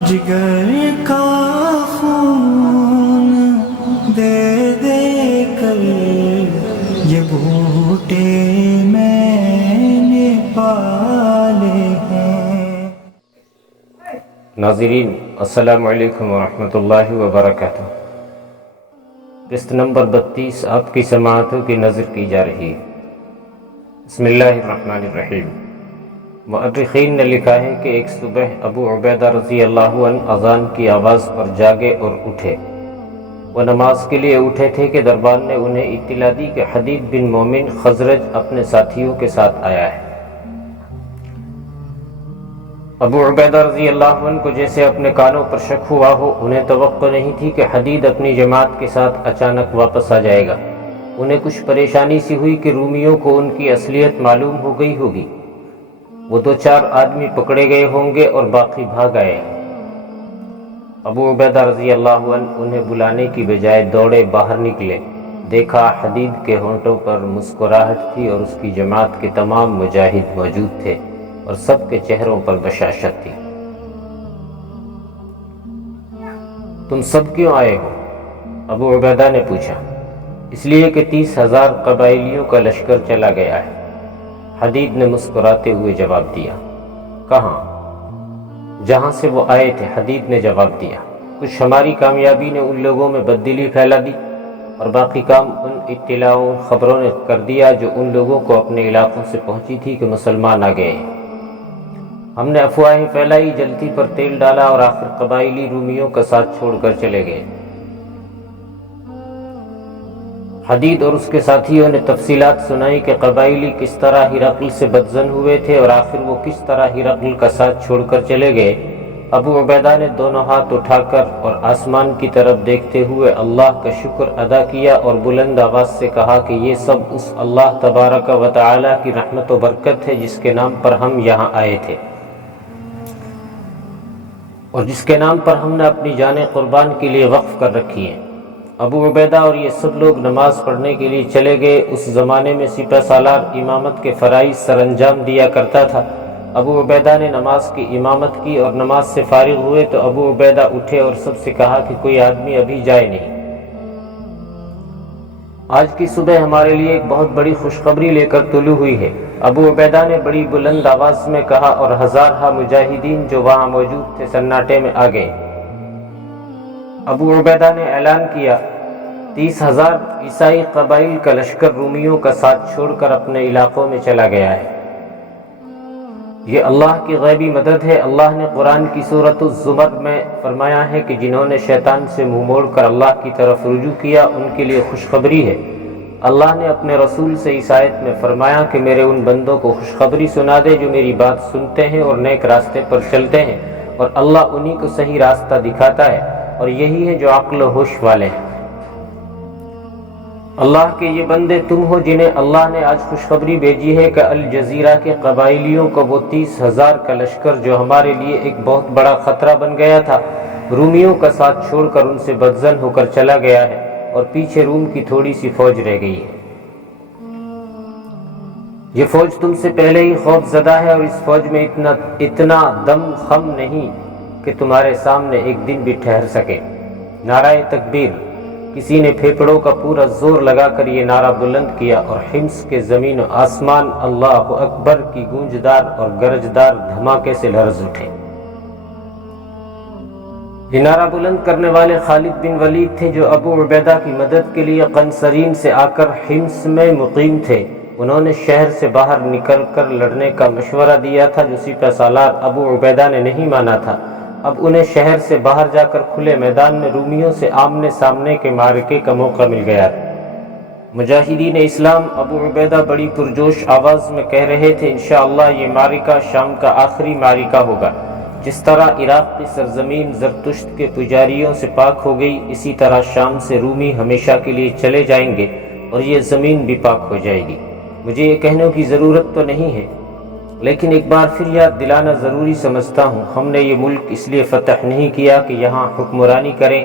جگر کا خون دے دے کر یہ بوٹے میں نے پالے ہیں۔ ناظرین السلام علیکم ورحمۃ اللہ وبرکاتہ۔ قسط نمبر 32 آپ کی سماعتوں کی نظر کی جا رہی ہے۔ بسم اللہ الرحمن الرحیم۔ مؤرخین نے لکھا ہے کہ ایک صبح ابو عبیدہ رضی اللہ عنہ اذان کی آواز پر جاگے اور اٹھے۔ وہ نماز کے لیے اٹھے تھے کہ دربان نے انہیں اطلاع دی کہ حدید بن مومن خزرج اپنے ساتھیوں کے ساتھ آیا ہے۔ ابو عبیدہ رضی اللہ عنہ کو جیسے اپنے کانوں پر شک ہوا ہو، انہیں توقع نہیں تھی کہ حدید اپنی جماعت کے ساتھ اچانک واپس آ جائے گا۔ انہیں کچھ پریشانی سی ہوئی کہ رومیوں کو ان کی اصلیت معلوم ہو گئی ہوگی۔ وہ 2-4 آدمی پکڑے گئے ہوں گے اور باقی بھاگ آئے۔ ابو عبیدہ رضی اللہ عنہ انہیں بلانے کی بجائے دوڑے باہر نکلے۔ دیکھا حدید کے ہونٹوں پر مسکراہٹ تھی اور اس کی جماعت کے تمام مجاہد موجود تھے اور سب کے چہروں پر بشاشت تھی۔ تم سب کیوں آئے ہو؟ ابو عبیدہ نے پوچھا۔ اس لیے کہ 30,000 قبائلیوں کا لشکر چلا گیا ہے، حدید نے مسکراتے ہوئے جواب دیا۔ کہاں؟ جہاں سے وہ آئے تھے، حدید نے جواب دیا۔ کچھ ہماری کامیابی نے ان لوگوں میں بددلی پھیلا دی اور باقی کام ان اطلاعوں خبروں نے کر دیا جو ان لوگوں کو اپنے علاقوں سے پہنچی تھی کہ مسلمان آ گئے ہیں۔ ہم نے افواہیں پھیلائی، جلتی پر تیل ڈالا اور آخر قبائلی رومیوں کا ساتھ چھوڑ کر چلے گئے۔ حدید اور اس کے ساتھیوں نے تفصیلات سنائی کہ قبائلی کس طرح ہرقل سے بدظن ہوئے تھے اور آخر وہ کس طرح ہرقل کا ساتھ چھوڑ کر چلے گئے۔ ابو عبیدہ نے دونوں ہاتھ اٹھا کر اور آسمان کی طرف دیکھتے ہوئے اللہ کا شکر ادا کیا اور بلند آواز سے کہا کہ یہ سب اس اللہ تبارک و تعالی کی رحمت و برکت ہے جس کے نام پر ہم یہاں آئے تھے اور جس کے نام پر ہم نے اپنی جانیں قربان کے لیے وقف کر رکھی ہیں۔ ابو عبیدہ اور یہ سب لوگ نماز پڑھنے کے لیے چلے گئے۔ اس زمانے میں سپہ سالار امامت کے فرائض سر انجام دیا کرتا تھا۔ ابو عبیدہ نے نماز کی امامت کی اور نماز سے فارغ ہوئے تو ابو عبیدہ اٹھے اور سب سے کہا کہ کوئی آدمی ابھی جائے نہیں۔ آج کی صبح ہمارے لیے ایک بہت بڑی خوشخبری لے کر طلوع ہوئی ہے، ابو عبیدہ نے بڑی بلند آواز میں کہا اور ہزارہ مجاہدین جو وہاں موجود تھے سناٹے میں آ گئے۔ ابو عبیدہ نے اعلان کیا، 30,000 عیسائی قبائل کا لشکر رومیوں کا ساتھ چھوڑ کر اپنے علاقوں میں چلا گیا ہے۔ یہ اللہ کی غیبی مدد ہے۔ اللہ نے قرآن کی سورۃ الزمر میں فرمایا ہے کہ جنہوں نے شیطان سے منہ موڑ کر اللہ کی طرف رجوع کیا ان کے لیے خوشخبری ہے۔ اللہ نے اپنے رسول سے اس آیت میں فرمایا کہ میرے ان بندوں کو خوشخبری سنا دے جو میری بات سنتے ہیں اور نیک راستے پر چلتے ہیں، اور اللہ انہی کو صحیح راستہ دکھاتا ہے اور یہی ہے جو عقل و ہوش والے ہیں۔ اللہ کے یہ بندے تم ہو جنہیں اللہ نے آج خوشخبری بھیجی ہے کہ الجزیرہ کے قبائلیوں کو وہ 30,000 کا لشکر جو ہمارے لیے ایک بہت بڑا خطرہ بن گیا تھا، رومیوں کا ساتھ چھوڑ کر ان سے بدظن ہو کر چلا گیا ہے اور پیچھے روم کی تھوڑی سی فوج رہ گئی ہے۔ یہ فوج تم سے پہلے ہی خوف زدہ ہے اور اس فوج میں اتنا دم خم نہیں کہ تمہارے سامنے ایک دن بھی ٹھہر سکے۔ نعرہ تکبیر! کسی نے پھیپھڑوں کا پورا زور لگا کر یہ نعرہ بلند کیا اور حمص کے زمین و آسمان اللہ اکبر کی گونجدار اور گرجدار دھماکے سے لرز اٹھے۔ یہ نعرہ بلند کرنے والے خالد بن ولید تھے جو ابو عبیدہ کی مدد کے لیے قنسرین سے آ کر حمص میں مقیم تھے۔ انہوں نے شہر سے باہر نکل کر لڑنے کا مشورہ دیا تھا جو سپہ سالار ابو عبیدہ نے نہیں مانا تھا۔ اب انہیں شہر سے باہر جا کر کھلے میدان میں رومیوں سے آمنے سامنے کے معرکے کا موقع مل گیا تھا۔ مجاہدین اسلام ابو عبیدہ بڑی پرجوش آواز میں کہہ رہے تھے، انشاءاللہ یہ معرکہ شام کا آخری معرکہ ہوگا۔ جس طرح عراق کی سرزمین زرتشت کے پجاریوں سے پاک ہو گئی، اسی طرح شام سے رومی ہمیشہ کے لیے چلے جائیں گے اور یہ زمین بھی پاک ہو جائے گی۔ مجھے یہ کہنے کی ضرورت تو نہیں ہے، لیکن ایک بار پھر یاد دلانا ضروری سمجھتا ہوں، ہم نے یہ ملک اس لیے فتح نہیں کیا کہ یہاں حکمرانی کریں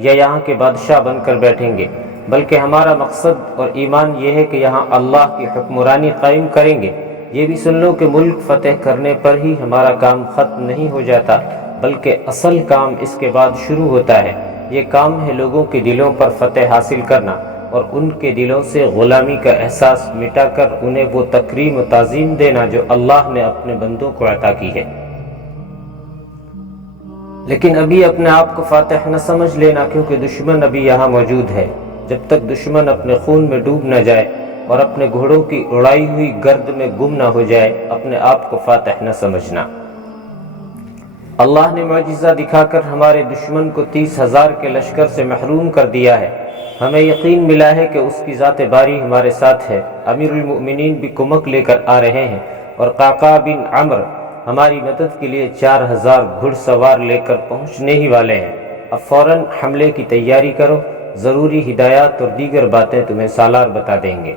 یا یہاں کے بادشاہ بن کر بیٹھیں گے، بلکہ ہمارا مقصد اور ایمان یہ ہے کہ یہاں اللہ کی حکمرانی قائم کریں گے۔ یہ بھی سن لو کہ ملک فتح کرنے پر ہی ہمارا کام ختم نہیں ہو جاتا، بلکہ اصل کام اس کے بعد شروع ہوتا ہے۔ یہ کام ہے لوگوں کے دلوں پر فتح حاصل کرنا اور ان کے دلوں سے غلامی کا احساس مٹا کر انہیں وہ تکریم و تعظیم دینا جو اللہ نے اپنے بندوں کو عطا کی ہے۔ لیکن ابھی اپنے آپ کو فاتح نہ سمجھ لینا، کیونکہ دشمن ابھی یہاں موجود ہے۔ جب تک دشمن اپنے خون میں ڈوب نہ جائے اور اپنے گھوڑوں کی اڑائی ہوئی گرد میں گم نہ ہو جائے، اپنے آپ کو فاتح نہ سمجھنا۔ اللہ نے معجزہ دکھا کر ہمارے دشمن کو 30,000 کے لشکر سے محروم کر دیا ہے۔ ہمیں یقین ملا ہے کہ اس کی ذات باری ہمارے ساتھ ہے۔ امیر المؤمنین بھی کمک لے کر آ رہے ہیں اور قعقاع بن عمرو ہماری مدد کے لیے 4,000 گھڑ سوار لے کر پہنچنے ہی والے ہیں۔ اب فوراً حملے کی تیاری کرو، ضروری ہدایات اور دیگر باتیں تمہیں سالار بتا دیں گے۔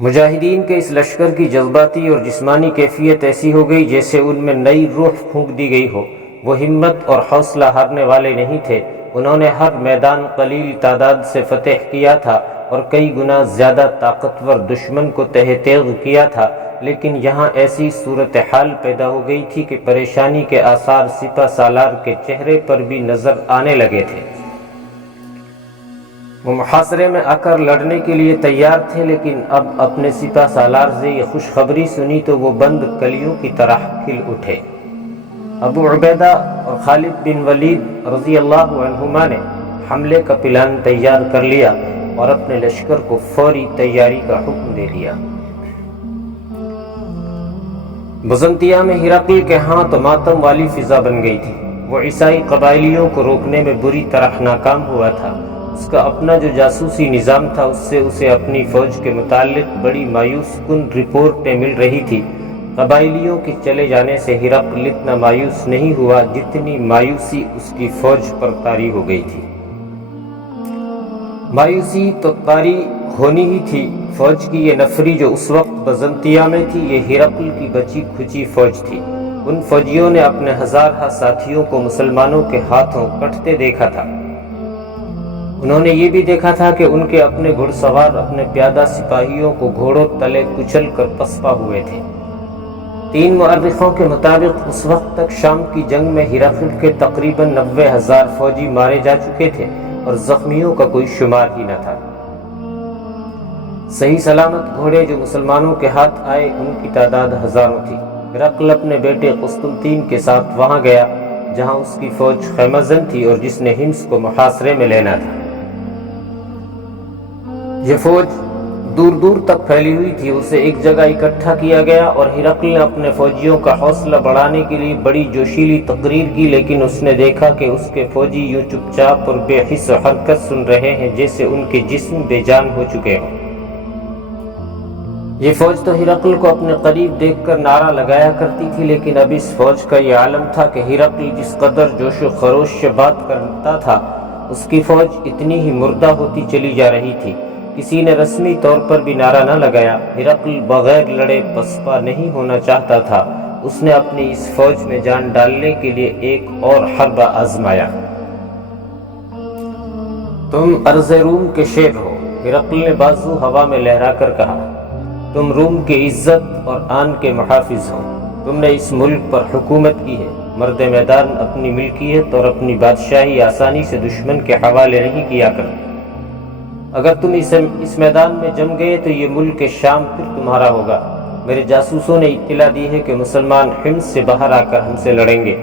مجاہدین کے اس لشکر کی جذباتی اور جسمانی کیفیت ایسی ہو گئی جیسے ان میں نئی روح پھونک دی گئی ہو۔ وہ ہمت اور حوصلہ ہارنے والے نہیں تھے۔ انہوں نے ہر میدان قلیل تعداد سے فتح کیا تھا اور کئی گنا زیادہ طاقتور دشمن کو تہ تیغ کیا تھا، لیکن یہاں ایسی صورتحال پیدا ہو گئی تھی کہ پریشانی کے آثار سپہ سالار کے چہرے پر بھی نظر آنے لگے تھے۔ وہ محاصرے میں آ کر لڑنے کے لیے تیار تھے، لیکن اب اپنے سپہ سالار سے یہ خوشخبری سنی تو وہ بند کلیوں کی طرح کھل اٹھے۔ ابو عبیدہ اور خالد بن ولید رضی اللہ عنہما نے حملے کا پلان تیار کر لیا اور اپنے لشکر کو فوری تیاری کا حکم دے دیا۔ بزنطیہ میں ہرقل کے ہاں تو ماتم والی فضا بن گئی تھی۔ وہ عیسائی قبائلیوں کو روکنے میں بری طرح ناکام ہوا تھا۔ اس کا اپنا جو جاسوسی نظام تھا، اس سے اسے اپنی فوج کے متعلق بڑی مایوس کن رپورٹیں مل رہی تھی۔ قبائلیوں کے چلے جانے سے ہرقل اتنا مایوس نہیں ہوا جتنی مایوسی اس کی فوج پر طاری ہو گئی تھی۔ مایوسی تو طاری ہونی ہی تھی۔ فوج کی یہ نفری جو اس وقت بزنطیہ میں تھی، یہ ہرقل کی بچی کھچی فوج تھی۔ ان فوجیوں نے اپنے ہزارہ ساتھیوں کو مسلمانوں کے ہاتھوں کٹتے دیکھا تھا۔ انہوں نے یہ بھی دیکھا تھا کہ ان کے اپنے گھڑ سوار اپنے پیادہ سپاہیوں کو گھوڑوں تلے کچل کر پسپا ہوئے تھے۔ 3 مورخوں کے مطابق اس وقت تک شام کی جنگ میں ہرقل کے تقریباً 90,000 فوجی مارے جا چکے تھے اور زخمیوں کا کوئی شمار ہی نہ تھا۔ صحیح سلامت گھوڑے جو مسلمانوں کے ہاتھ آئے، ان کی تعداد ہزاروں تھی۔ ہرقل اپنے بیٹے قسطنطین کے ساتھ وہاں گیا جہاں اس کی فوج خیمہ زن تھی اور جس نے حمص کو محاصرے میں لینا تھا۔ یہ فوج دور دور تک پھیلی ہوئی تھی۔ اسے ایک جگہ اکٹھا کیا گیا اور ہرقل نے اپنے فوجیوں کا حوصلہ بڑھانے کے لیے بڑی جوشیلی تقریر کی، لیکن اس نے دیکھا کہ اس کے فوجی یوں چپ چاپ اور بے حس و حرکت سن رہے ہیں جیسے ان کے جسم بے جان ہو چکے ہوں۔ یہ فوج تو ہرقل کو اپنے قریب دیکھ کر نعرہ لگایا کرتی تھی، لیکن اب اس فوج کا یہ عالم تھا کہ ہرقل جس قدر جوش و خروش سے بات کرتا تھا، اس کی فوج اتنی ہی مردہ ہوتی چلی جا رہی تھی۔ کسی نے رسمی طور پر بھی نعرہ نہ لگایا۔ ہرقل بغیر لڑے پسپا نہیں ہونا چاہتا تھا۔ اس نے اپنی اس فوج میں جان ڈالنے کے لیے ایک اور حربہ آزمایا۔ تم ارض روم کے شیر ہو، ہرقل نے بازو ہوا میں لہرا کر کہا۔ تم روم کی عزت اور آن کے محافظ ہو۔ تم نے اس ملک پر حکومت کی ہے۔ مرد میدان اپنی ملکیت اور اپنی بادشاہی آسانی سے دشمن کے حوالے نہیں کیا کرتے۔ اگر تم اس میدان میں جم گئے تو یہ ملک شام پھر تمہارا ہوگا۔ میرے جاسوسوں نے اطلاع دی ہے کہ مسلمان حمص سے باہر آ کر ہم سے لڑیں گے۔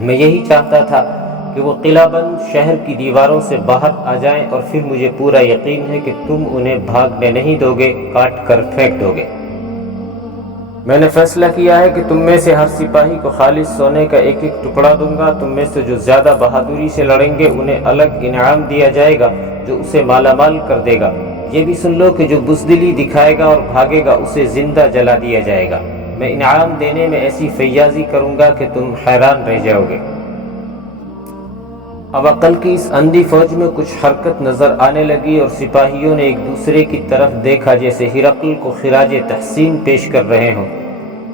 میں یہی چاہتا تھا کہ وہ قلعہ بند شہر کی دیواروں سے باہر آ جائیں، اور پھر مجھے پورا یقین ہے کہ تم انہیں بھاگنے نہیں دو گے، کاٹ کر پھینک دو گے۔ میں نے فیصلہ کیا ہے کہ تم میں سے ہر سپاہی کو خالص سونے کا ایک ایک ٹکڑا دوں گا۔ تم میں سے جو زیادہ بہادری سے لڑیں گے انہیں الگ انعام دیا جائے گا جو اسے مالا مال کر دے گا۔ یہ بھی سن لو کہ جو بزدلی دکھائے گا اور بھاگے گا اسے زندہ جلا دیا جائے گا۔ میں انعام دینے میں ایسی فیاضی کروں گا کہ تم حیران رہ جاؤ گے۔ اب عقل کی اس اندھی فوج میں کچھ حرکت نظر آنے لگی اور سپاہیوں نے ایک دوسرے کی طرف دیکھا جیسے ہرقل کو خراج تحسین پیش کر رہے ہوں۔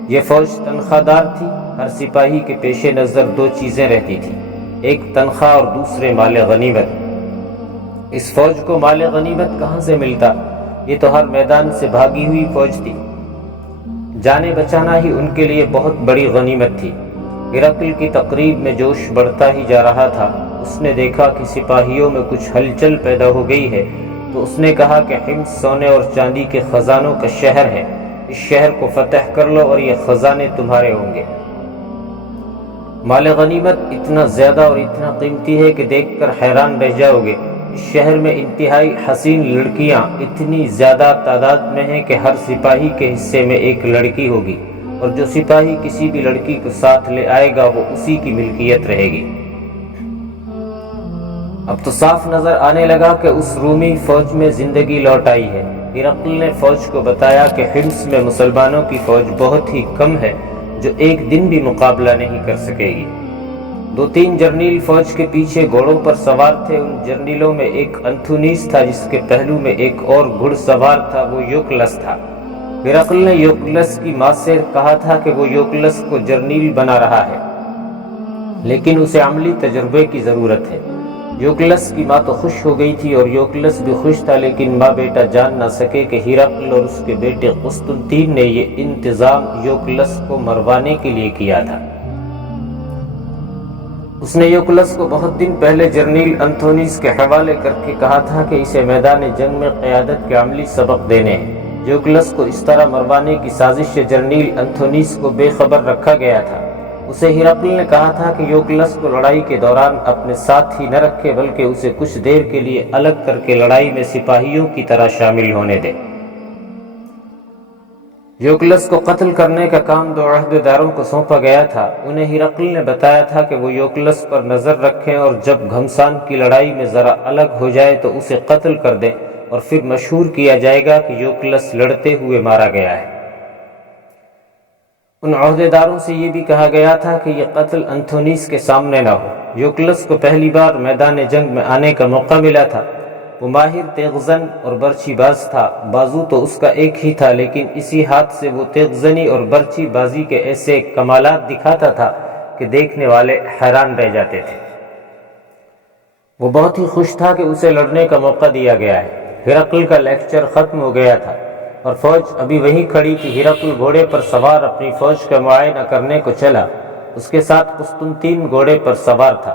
یہ فوج تنخواہ دار تھی۔ ہر سپاہی کے پیش نظر 2 چیزیں رہتی تھیں، ایک تنخواہ اور دوسرے مال غنیمت۔ اس فوج کو مال غنیمت کہاں سے ملتا؟ یہ تو ہر میدان سے بھاگی ہوئی فوج تھی۔ جانیں بچانا ہی ان کے لیے بہت بڑی غنیمت تھی۔ ہرقل کی تقریب میں جوش بڑھتا ہی جا رہا تھا۔ اس نے دیکھا کہ سپاہیوں میں کچھ ہلچل پیدا ہو گئی ہے، تو اس نے کہا کہ حمص سونے اور چاندی کے خزانوں کا شہر ہے، اس شہر کو فتح کر لو اور یہ خزانے تمہارے ہوں گے۔ مال غنیمت اتنا زیادہ اور اتنا قیمتی ہے کہ دیکھ کر حیران رہ جاؤ گے۔ اس شہر میں انتہائی حسین لڑکیاں اتنی زیادہ تعداد میں ہیں کہ ہر سپاہی کے حصے میں ایک لڑکی ہوگی، اور جو سپاہی کسی بھی لڑکی کو ساتھ لے آئے گا وہ اسی کی ملکیت رہے گی۔ اب تو صاف نظر آنے لگا کہ اس رومی فوج میں زندگی لوٹ آئی ہے۔ ہرقل نے فوج کو بتایا کہ حمص میں مسلمانوں کی فوج بہت ہی کم ہے، جو ایک دن بھی مقابلہ نہیں کر سکے گی۔ 2-3 جرنیل فوج کے پیچھے گھوڑوں پر سوار تھے۔ ان جرنیلوں میں ایک انتھونیس تھا، جس کے پہلو میں ایک اور گھڑ سوار تھا، وہ یوکلس تھا۔ ہرقل نے یوکلس کی ماں سے کہا تھا کہ وہ یوکلس کو جرنیل بنا رہا ہے، لیکن اسے عملی تجربے کی ضرورت ہے۔ یوکلس کی ماں تو خوش ہو گئی تھی اور یوکلس بھی خوش تھا، لیکن ماں بیٹا جان نہ سکے کہ ہرقل اور اس کے بیٹے قسطنطین نے یہ انتظام یوکلس کو مروانے کے لیے کیا تھا۔ اس نے یوکلس کو بہت دن پہلے جرنیل انتھونیس کے حوالے کر کے کہا تھا کہ اسے میدان جنگ میں قیادت کے عملی سبق دینے ہیں۔ یوکلس کو اس طرح مروانے کی سازش سے جرنیل انتھونیس کو بے خبر رکھا گیا تھا۔ اسے ہرقل نے کہا تھا کہ یوکلس کو لڑائی کے دوران اپنے ساتھ ہی نہ رکھے، بلکہ اسے کچھ دیر کے لیے الگ کر کے لڑائی میں سپاہیوں کی طرح شامل ہونے دے۔ یوکلس کو قتل کرنے کا کام 2 عہدیداروں کو سونپا گیا تھا۔ انہیں ہرقل نے بتایا تھا کہ وہ یوکلس پر نظر رکھیں اور جب گھمسان کی لڑائی میں ذرا الگ ہو جائے تو اسے قتل کر دیں، اور پھر مشہور کیا جائے گا کہ یوکلس لڑتے ہوئے مارا گیا ہے۔ ان عہدیداروں سے یہ بھی کہا گیا تھا کہ یہ قتل انتھونیس کے سامنے نہ ہو۔ یوکلس کو پہلی بار میدان جنگ میں آنے کا موقع ملا تھا۔ وہ ماہر تیغزن اور برچی باز تھا۔ بازو تو اس کا ایک ہی تھا، لیکن اسی ہاتھ سے وہ تیغزنی اور برچی بازی کے ایسے کمالات دکھاتا تھا کہ دیکھنے والے حیران رہ جاتے تھے۔ وہ بہت ہی خوش تھا کہ اسے لڑنے کا موقع دیا گیا ہے۔ ہرقل کا لیکچر ختم ہو گیا تھا اور فوج ابھی وہیں کھڑی تھی۔ ہرقل گھوڑے پر سوار اپنی فوج کا معائنہ کرنے کو چلا۔ اس کے ساتھ قسطنطین گھوڑے پر سوار تھا۔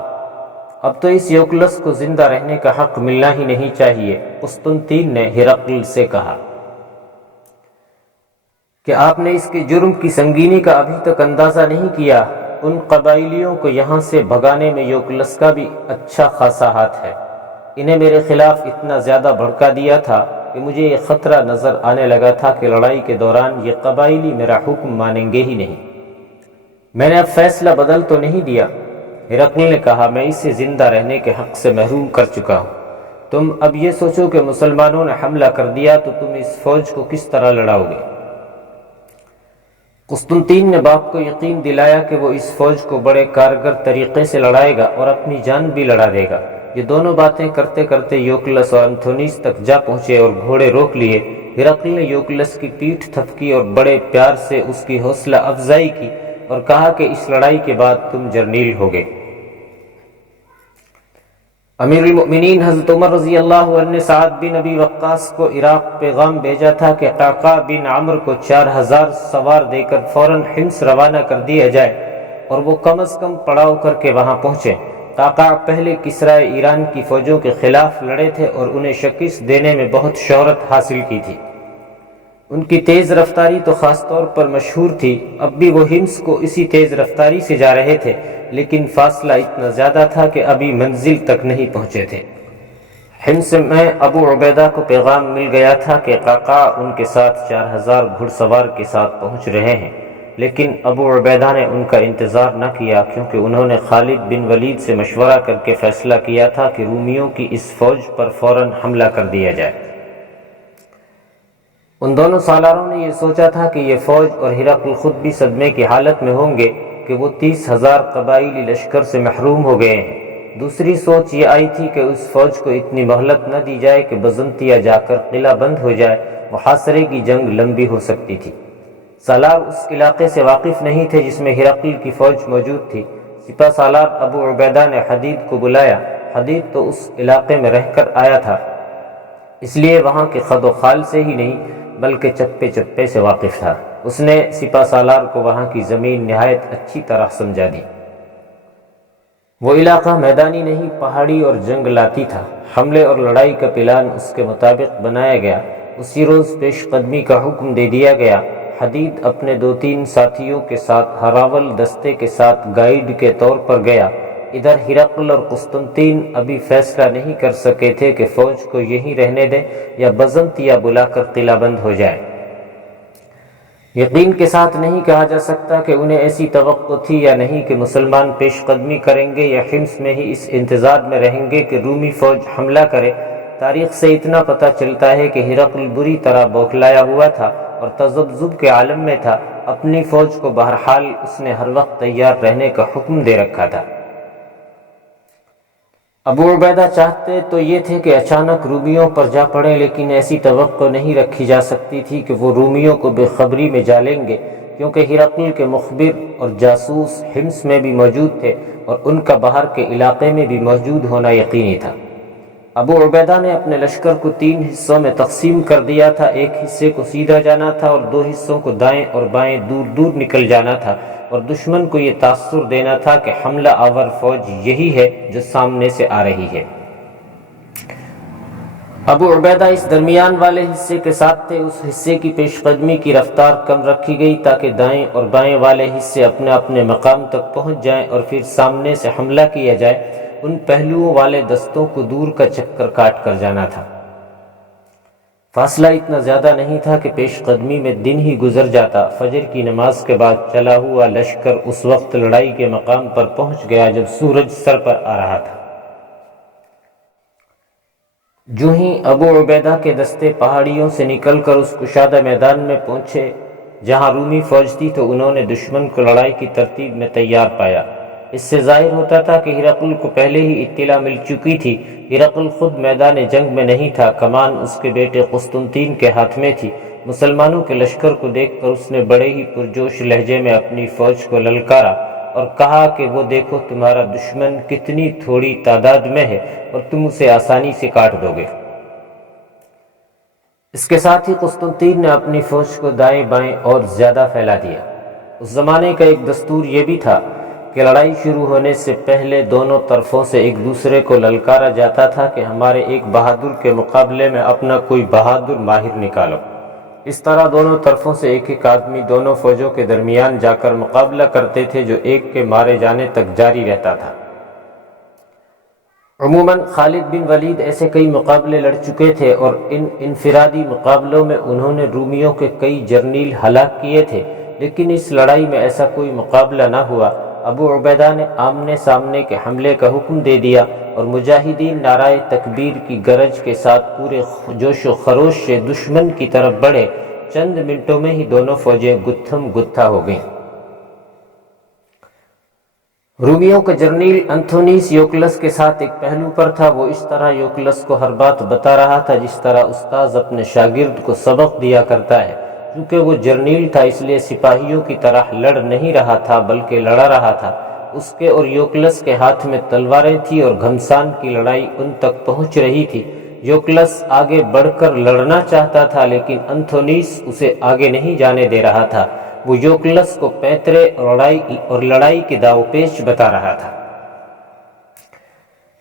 اب تو اس یوکلس کو زندہ رہنے کا حق ملنا ہی نہیں چاہیے، قسطنطین نے ہرقل سے کہا۔ کہ آپ نے اس کے جرم کی سنگینی کا ابھی تک اندازہ نہیں کیا۔ ان قبائلیوں کو یہاں سے بھگانے میں یوکلس کا بھی اچھا خاصا ہاتھ ہے۔ انہیں میرے خلاف اتنا زیادہ بھڑکا دیا تھا کہ مجھے یہ خطرہ نظر آنے لگا تھا کہ لڑائی کے دوران یہ قبائلی میرا حکم مانیں گے ہی نہیں۔ میں نے اب فیصلہ بدل تو نہیں دیا؟ ہرقل نے کہا، میں اسے زندہ رہنے کے حق سے محروم کر چکا ہوں۔ تم اب یہ سوچو کہ مسلمانوں نے حملہ کر دیا تو تم اس فوج کو کس طرح لڑاؤ گے؟ قسطنطین نے باپ کو یقین دلایا کہ وہ اس فوج کو بڑے کارگر طریقے سے لڑائے گا اور اپنی جان بھی لڑا دے گا۔ یہ دونوں باتیں کرتے کرتے یوکلس اور انتھونیس تک جا پہنچے اور گھوڑے روک لیے۔ ہرقل نے یوکلس کی پیٹھ تھپکی اور بڑے پیار سے اس کی حوصلہ افزائی کی اور کہا کہ اس لڑائی کے بعد تم جرنیل ہوگے۔ امیر المؤمنین حضرت عمر رضی اللہ عنہ نے سعد بن ابی وقاص کو عراق پیغام بھیجا تھا کہ قعقاع بن عمرو کو 4000 سوار دے کر فوراً حمص روانہ کر دیا جائے اور وہ کم از کم پڑاؤ کر کے وہاں پہنچے۔ قعقاع پہلے کسرائے ایران کی فوجوں کے خلاف لڑے تھے اور انہیں شکست دینے میں بہت شہرت حاصل کی تھی۔ ان کی تیز رفتاری تو خاص طور پر مشہور تھی۔ اب بھی وہ حمص کو اسی تیز رفتاری سے جا رہے تھے، لیکن فاصلہ اتنا زیادہ تھا کہ ابھی منزل تک نہیں پہنچے تھے۔ حمص میں ابو عبیدہ کو پیغام مل گیا تھا کہ قعقاع ان کے ساتھ 4000 گھڑ سوار کے ساتھ پہنچ رہے ہیں، لیکن ابو عبیدہ نے ان کا انتظار نہ کیا، کیونکہ انہوں نے خالد بن ولید سے مشورہ کر کے فیصلہ کیا تھا کہ رومیوں کی اس فوج پر فوراً حملہ کر دیا جائے۔ ان دونوں سالاروں نے یہ سوچا تھا کہ یہ فوج اور ہرقل خود بھی صدمے کی حالت میں ہوں گے کہ وہ 30,000 قبائلی لشکر سے محروم ہو گئے ہیں۔ دوسری سوچ یہ آئی تھی کہ اس فوج کو اتنی مہلت نہ دی جائے کہ بزنطیہ جا کر قلعہ بند ہو جائے، محاصرے کی جنگ لمبی ہو سکتی تھی۔ سالار اس علاقے سے واقف نہیں تھے جس میں ہرقل کی فوج موجود تھی۔ سپہ سالار ابو عبیدہ نے حدید کو بلایا۔ حدید تو اس علاقے میں رہ کر آیا تھا، اس لیے وہاں کے خد و خال سے ہی نہیں بلکہ چپے چپے سے واقف تھا۔ اس نے سپہ سالار کو وہاں کی زمین نہایت اچھی طرح سمجھا دی۔ وہ علاقہ میدانی نہیں پہاڑی اور جنگلاتی تھا۔ حملے اور لڑائی کا پلان اس کے مطابق بنایا گیا۔ اسی روز پیش قدمی کا حکم دے دیا گیا۔ حدید اپنے 2-3 ساتھیوں کے ساتھ ہراول دستے کے ساتھ گائیڈ کے طور پر گیا۔ ادھر ہرقل اور قسطنطین ابھی فیصلہ نہیں کر سکے تھے کہ فوج کو یہیں رہنے دیں یا بزنطیہ بلا کر قلعہ بند ہو جائے۔ یقین کے ساتھ نہیں کہا جا سکتا کہ انہیں ایسی توقع تھی یا نہیں کہ مسلمان پیش قدمی کریں گے یا حمص میں ہی اس انتظار میں رہیں گے کہ رومی فوج حملہ کرے۔ تاریخ سے اتنا پتہ چلتا ہے کہ ہرقل بری طرح بوکھلایا ہوا تھا اور تذبذب کے عالم میں تھا۔ اپنی فوج کو بہرحال اس نے ہر وقت تیار رہنے کا حکم دے رکھا تھا۔ ابو عبیدہ چاہتے تو یہ تھے کہ اچانک رومیوں پر جا پڑے، لیکن ایسی توقع نہیں رکھی جا سکتی تھی کہ وہ رومیوں کو بے خبری میں جا لیں گے، کیونکہ ہرقل کے مخبر اور جاسوس حمص میں بھی موجود تھے اور ان کا باہر کے علاقے میں بھی موجود ہونا یقینی تھا۔ ابو عبیدہ نے اپنے لشکر کو 3 حصوں میں تقسیم کر دیا تھا۔ ایک حصے کو سیدھا جانا تھا اور 2 حصوں کو دائیں اور بائیں دور دور نکل جانا تھا، اور دشمن کو یہ تاثر دینا تھا کہ حملہ آور فوج یہی ہے جو سامنے سے آ رہی ہے۔ ابو عبیدہ اس درمیان والے حصے کے ساتھ تھے۔ اس حصے کی پیش قدمی کی رفتار کم رکھی گئی تاکہ دائیں اور بائیں والے حصے اپنے اپنے مقام تک پہنچ جائیں اور پھر سامنے سے حملہ کیا جائے۔ ان پہلوؤں والے دستوں کو دور کا چکر کاٹ کر جانا تھا۔ فاصلہ اتنا زیادہ نہیں تھا کہ پیش قدمی میں دن ہی گزر جاتا۔ فجر کی نماز کے بعد چلا ہوا لشکر اس وقت لڑائی کے مقام پر پہنچ گیا جب سورج سر پر آ رہا تھا۔ جو ہی ابو عبیدہ کے دستے پہاڑیوں سے نکل کر اس کشادہ میدان میں پہنچے جہاں رومی فوج تھی، تو انہوں نے دشمن کو لڑائی کی ترتیب میں تیار پایا۔ اس سے ظاہر ہوتا تھا کہ ہرقل کو پہلے ہی اطلاع مل چکی تھی۔ ہرقل خود میدان جنگ میں نہیں تھا، کمان اس کے بیٹے قسطنطین کے ہاتھ میں تھی۔ مسلمانوں کے لشکر کو دیکھ کر اس نے بڑے ہی پرجوش لہجے میں اپنی فوج کو للکارا اور کہا کہ وہ دیکھو تمہارا دشمن کتنی تھوڑی تعداد میں ہے اور تم اسے آسانی سے کاٹ دو گے۔ اس کے ساتھ ہی قسطنطین نے اپنی فوج کو دائیں بائیں اور زیادہ پھیلا دیا۔ اس زمانے کا ایک دستور یہ بھی تھا کہ لڑائی شروع ہونے سے پہلے دونوں طرفوں سے ایک دوسرے کو للکارا جاتا تھا کہ ہمارے ایک بہادر کے مقابلے میں اپنا کوئی بہادر ماہر نکالو۔ اس طرح دونوں طرفوں سے ایک ایک آدمی دونوں فوجوں کے درمیان جا کر مقابلہ کرتے تھے، جو ایک کے مارے جانے تک جاری رہتا تھا۔ عموماً خالد بن ولید ایسے کئی مقابلے لڑ چکے تھے اور ان انفرادی مقابلوں میں انہوں نے رومیوں کے کئی جرنیل ہلاک کیے تھے، لیکن اس لڑائی میں ایسا کوئی مقابلہ نہ ہوا۔ ابو عبیدہ نے آمنے سامنے کے حملے کا حکم دے دیا اور مجاہدین نعرہ تکبیر کی گرج کے ساتھ پورے جوش و خروش سے دشمن کی طرف بڑھے۔ چند منٹوں میں ہی دونوں فوجیں گتھم گتھا ہو گئیں۔ رومیوں کا جرنیل انتھونیس یوکلس کے ساتھ ایک پہلو پر تھا۔ وہ اس طرح یوکلس کو ہر بات بتا رہا تھا جس طرح استاذ اپنے شاگرد کو سبق دیا کرتا ہے۔ چونکہ وہ جرنیل تھا اس لیے سپاہیوں کی طرح لڑ نہیں رہا تھا بلکہ لڑا رہا تھا۔ اس کے اور یوکلس کے ہاتھ میں تلواریں تھیں اور گھمسان کی لڑائی ان تک پہنچ رہی تھی۔ یوکلس آگے بڑھ کر لڑنا چاہتا تھا لیکن انتھونیس اسے آگے نہیں جانے دے رہا تھا۔ وہ یوکلس کو پیترے اور لڑائی کے داؤ پیچ بتا رہا تھا۔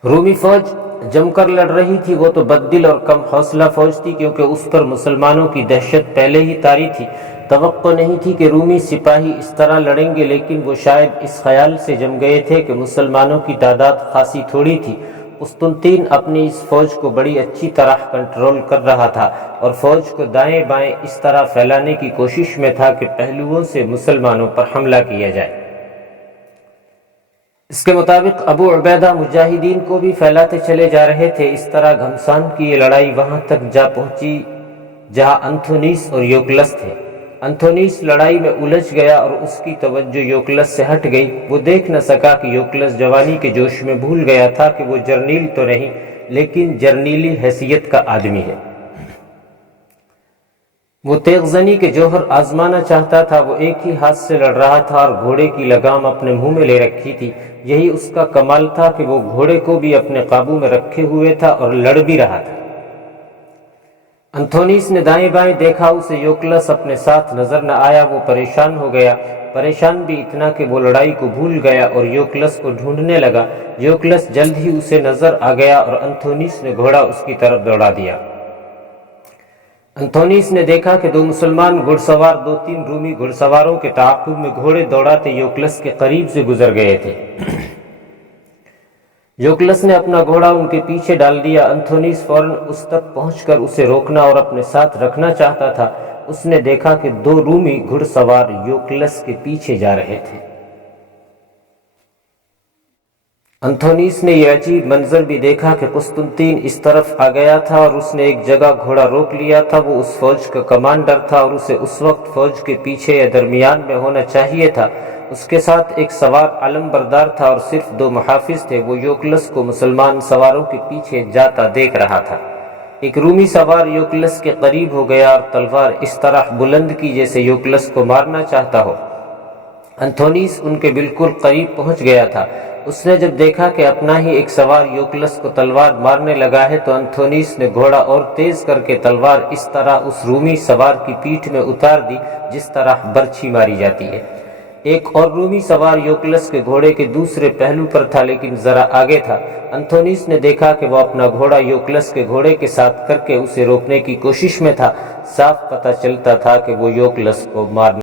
رومی فوج جم کر لڑ رہی تھی۔ وہ تو بددل اور کم حوصلہ فوج تھی کیونکہ اس پر مسلمانوں کی دہشت پہلے ہی طاری تھی۔ توقع نہیں تھی کہ رومی سپاہی اس طرح لڑیں گے، لیکن وہ شاید اس خیال سے جم گئے تھے کہ مسلمانوں کی تعداد خاصی تھوڑی تھی۔ قسطنطین اپنی اس فوج کو بڑی اچھی طرح کنٹرول کر رہا تھا اور فوج کو دائیں بائیں اس طرح پھیلانے کی کوشش میں تھا کہ پہلوؤں سے مسلمانوں پر حملہ کیا جائے۔ اس کے مطابق ابو عبیدہ مجاہدین کو بھی پھیلاتے چلے جا رہے تھے۔ اس طرح گھمسان کی یہ لڑائی وہاں تک جا پہنچی جہاں انتھونیس اور یوکلس تھے۔ انتھونیس لڑائی میں الجھ گیا اور اس کی توجہ یوکلس سے ہٹ گئی۔ وہ دیکھ نہ سکا کہ یوکلس جوانی کے جوش میں بھول گیا تھا کہ وہ جرنیل تو نہیں لیکن جرنیلی حیثیت کا آدمی ہے۔ وہ تیغ زنی کے جوہر آزمانا چاہتا تھا۔ وہ ایک ہی ہاتھ سے لڑ رہا تھا اور گھوڑے کی لگام اپنے منہ میں لے رکھی تھی۔ یہی اس کا کمال تھا کہ وہ گھوڑے کو بھی اپنے قابو میں رکھے ہوئے تھا اور لڑ بھی رہا تھا۔ انتھونیس نے دائیں بائیں دیکھا، اسے یوکلس اپنے ساتھ نظر نہ آیا۔ وہ پریشان ہو گیا، پریشان بھی اتنا کہ وہ لڑائی کو بھول گیا اور یوکلس کو ڈھونڈنے لگا۔ یوکلس جلد ہی اسے نظر آ گیا اور انتھونیس نے گھوڑا اس کی طرف دوڑا دیا۔ انتھونیس نے دیکھا کہ 2 مسلمان گھڑ سوار 2-3 رومی گھڑ سواروں کے تعاقب میں گھوڑے دوڑاتے یوکلس کے قریب سے گزر گئے تھے۔ یوکلس نے اپنا گھوڑا ان کے پیچھے ڈال دیا۔ انتھونیس فوراً اس تک پہنچ کر اسے روکنا اور اپنے ساتھ رکھنا چاہتا تھا۔ اس نے دیکھا کہ 2 رومی گھڑ سوار یوکلس کے پیچھے جا رہے تھے۔ انتھونیس نے یہ عجیب منظر بھی دیکھا کہ قسطنطین اس طرف آ گیا تھا اور اس نے ایک جگہ گھوڑا روک لیا تھا۔ وہ اس فوج کا کمانڈر تھا اور اسے اس وقت فوج کے پیچھے یا درمیان میں ہونا چاہیے تھا۔ اس کے ساتھ ایک سوار علم بردار تھا اور صرف 2 محافظ تھے۔ وہ یوکلس کو مسلمان سواروں کے پیچھے جاتا دیکھ رہا تھا۔ ایک رومی سوار یوکلس کے قریب ہو گیا اور تلوار اس طرح بلند کی جیسے یوکلس کو مارنا چاہتا ہو۔ انتھونیس ان کے بالکل قریب پہنچ گیا تھا۔ اس نے جب دیکھا کہ اپنا ہی ایک سوار یوکلس کو تلوار مارنے لگا ہے تو انتھونیس نے گھوڑا اور تیز کر کے تلوار اس طرح اس رومی سوار کی پیٹھ میں اتار دی جس طرح برچھی ماری جاتی ہے۔ ایک اور رومی سوار یوکلس کے گھوڑے کے دوسرے پہلو پر تھا لیکن ذرا آگے تھا۔ انتھونیس نے دیکھا کہ وہ اپنا گھوڑا یوکلس کے گھوڑے کے ساتھ کر کے اسے روکنے کی کوشش میں تھا۔ صاف پتہ چلتا تھا کہ وہ یوکلس کو مارنے